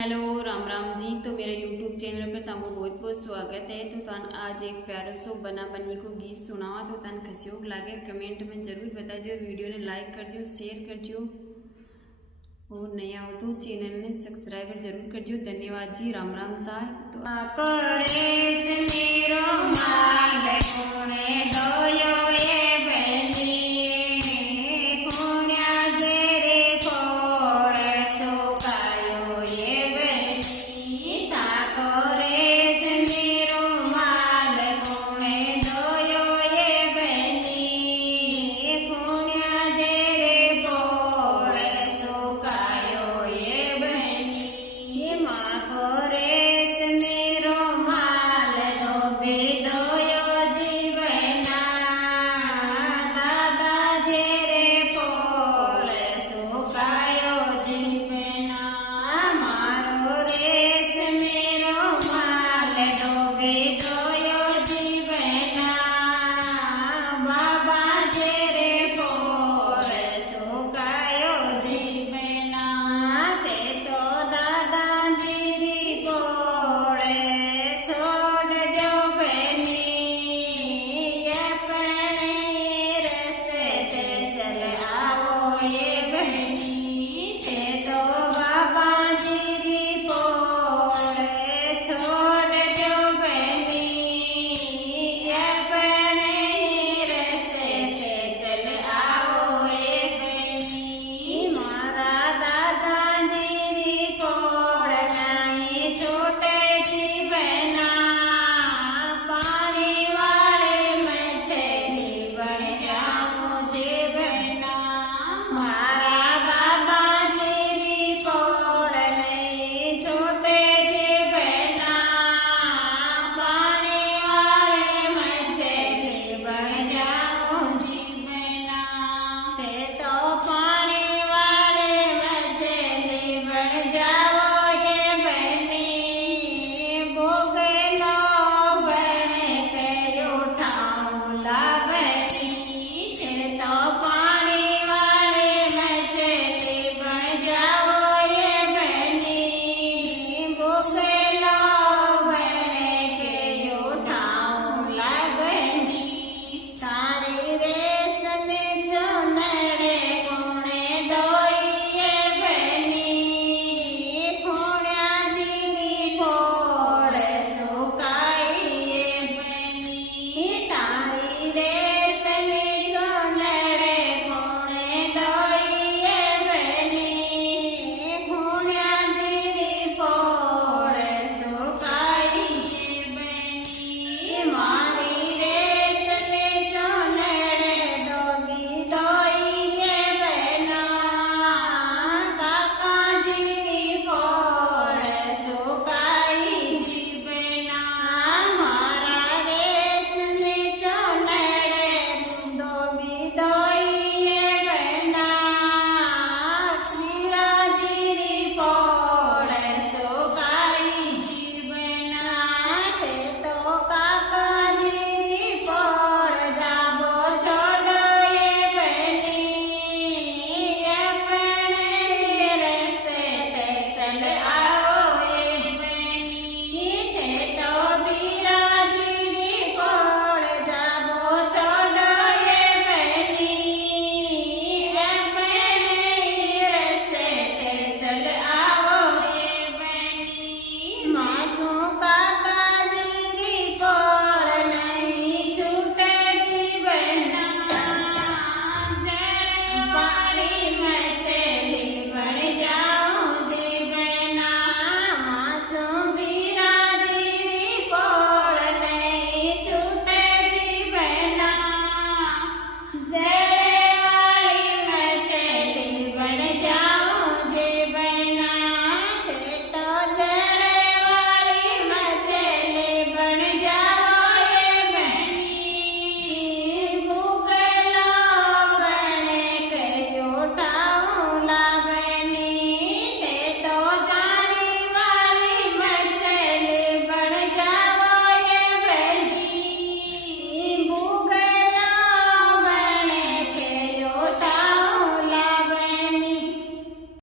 Hello Ram Ram ji. तो मेरे YouTube channel पे तुमको बहुत बहुत स्वागत है। तो तन आज एक प्यारो सो बना बनी को गीत सुनावा। तो तन कसियोग लागे कमेंट में जरूर बताइए और वीडियो ने लाइक कर दियो, शेयर कर दियो और नया हो तो चैनल ने सब्सक्राइब जरूर कर दियो। धन्यवाद जी। राम राम साय। तो